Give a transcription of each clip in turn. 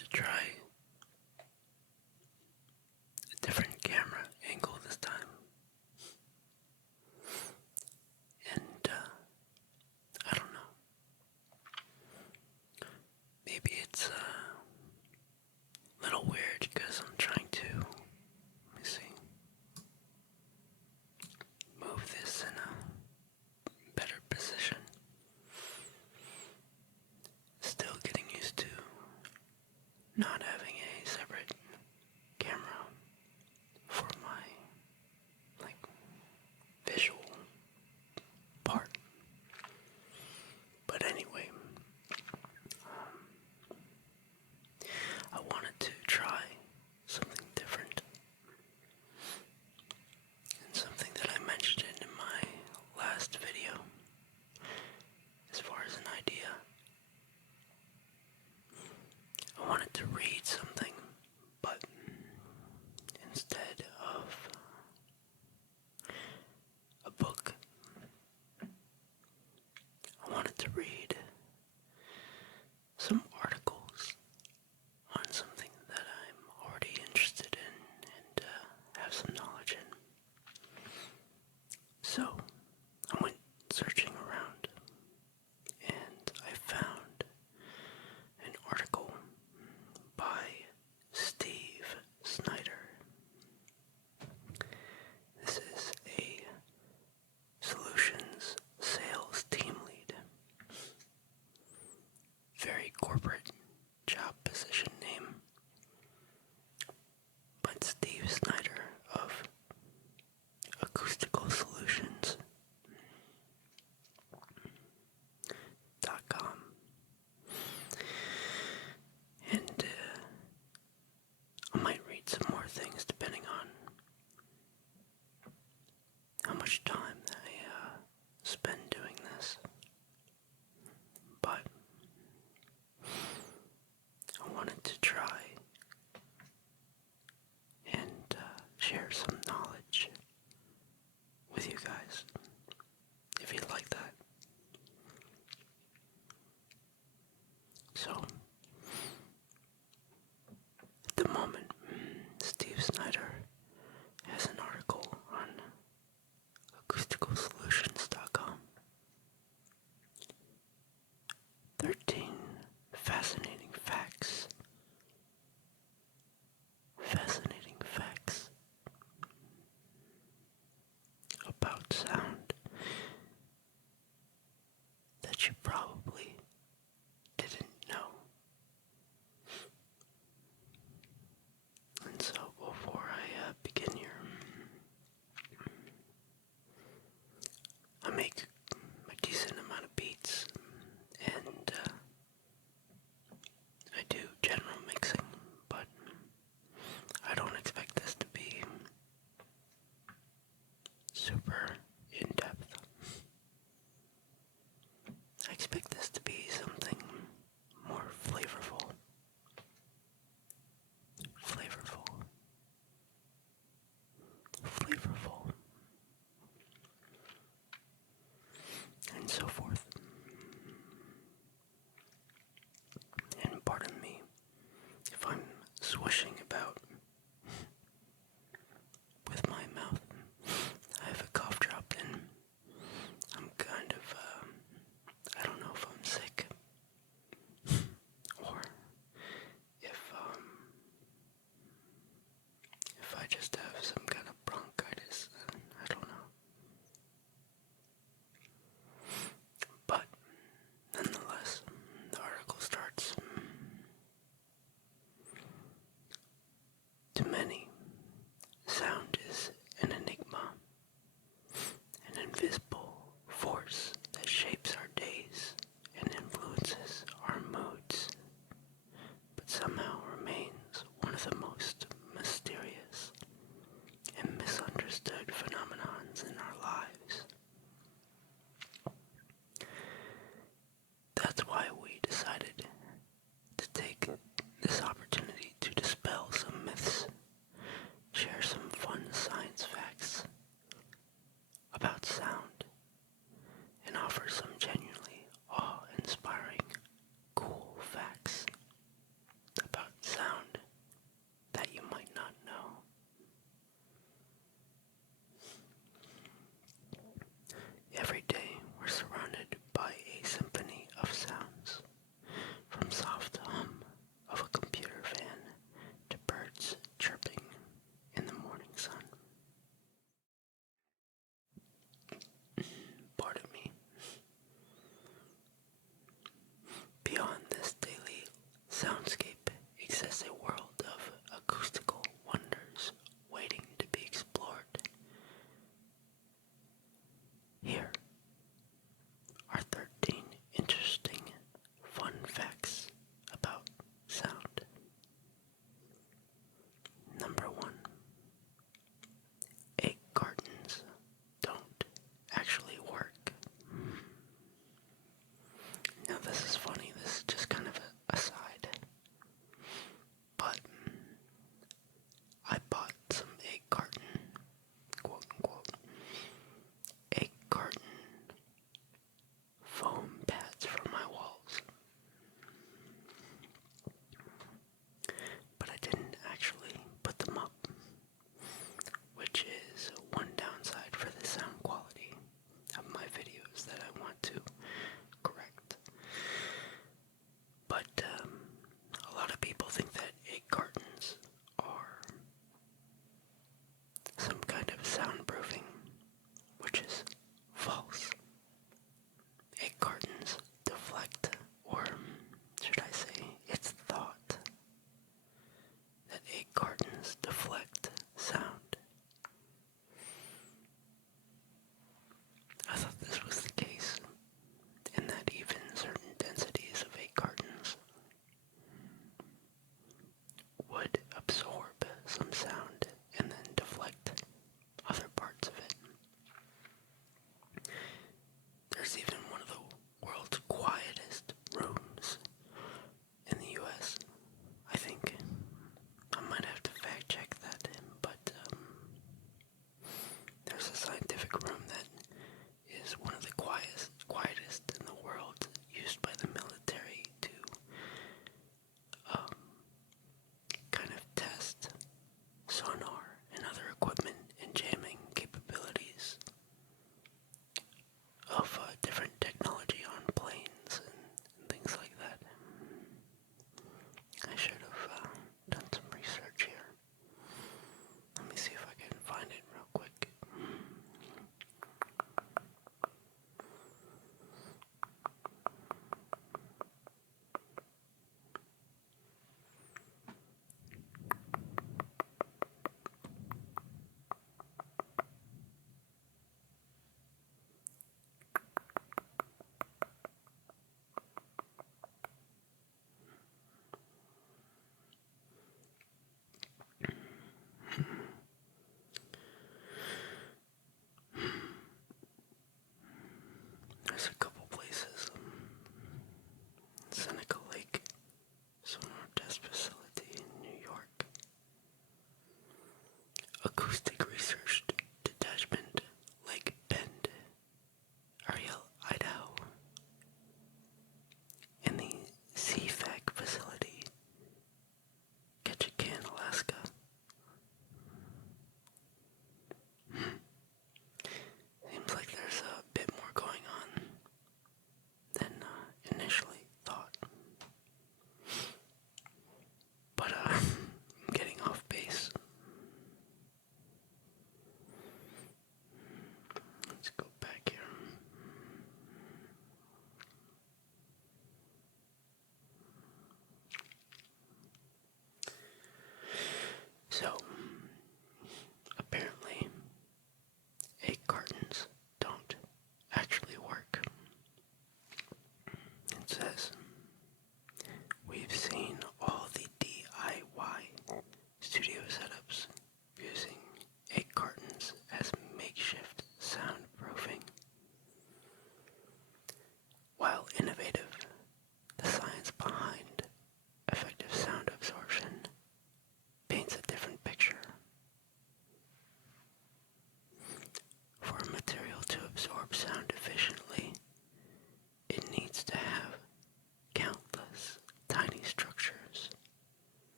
to try a different camera angle this time. And, I don't know. Maybe it's a little weird because I'm trying to, let me see, move this in a better position. Still getting used to not having a separate camera for my, visual part. But anyway, I wanted to try something different. And something that I mentioned in my last video, as far as an idea. I wanted to read something, but instead of a book, I wanted to read some articles on something that I'm already interested in and have some knowledge in. So I went searching around and I found an article by Steve Snyder. This is a solutions sales team lead. Very corporate job position name. But Steve Snyder of Acoustical Solutions .com. And I might read some more things depending on how much time I spend doing this. But I wanted to try and share some knowledge with you guys, if you like that. So, at the moment, Steve Snyder has an article on AcousticalSolutions.com. 13 fascinating facts. Fascinating facts about sound that you probably didn't know. And so before I begin here, I make a decent amount of beats and I do general mixing, but I don't expect this to be super in-depth. I expect this to be something more flavorful. And so forth. And pardon me if I'm swishing about with my mouth. I have a cough drop and I'm kind of, I don't know if I'm sick or if I just have some kind of bronchitis. I don't know. But nonetheless, the article starts. To many, sound is an enigma, an invisible force that shapes our days and influences our moods, but somehow remains one of the most mysterious and misunderstood phenomenons in our lives. That's why we decided to take this opportunity to dispel some myths, share some fun science facts about sound, and offer some genuinely awe-inspiring, cool facts about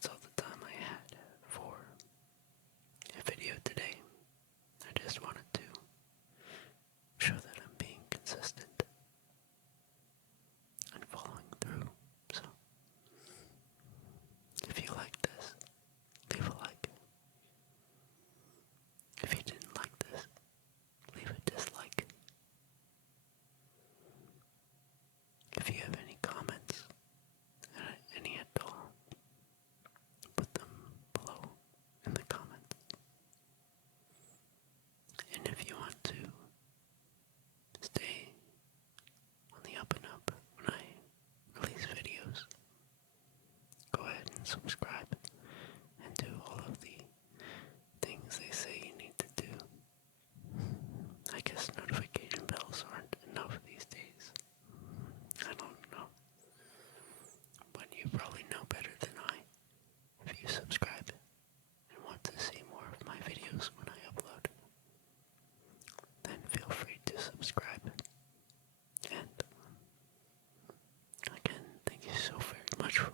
that's all the time I had for a video today. I just wanted to show that I'm being consistent and following through. So, if you like this, leave a like. If you didn't like this, leave a dislike. If you have any comments, any at all, put them below in the comments. And if you want to stay on the up and up when I release videos, go ahead and subscribe and do all of the things they say you need to do. I guess notification bells aren't enough these days. I don't know. But you probably know better than I. If you subscribe and want to see more of my videos when I upload, then feel free to subscribe. And again, thank you so very much for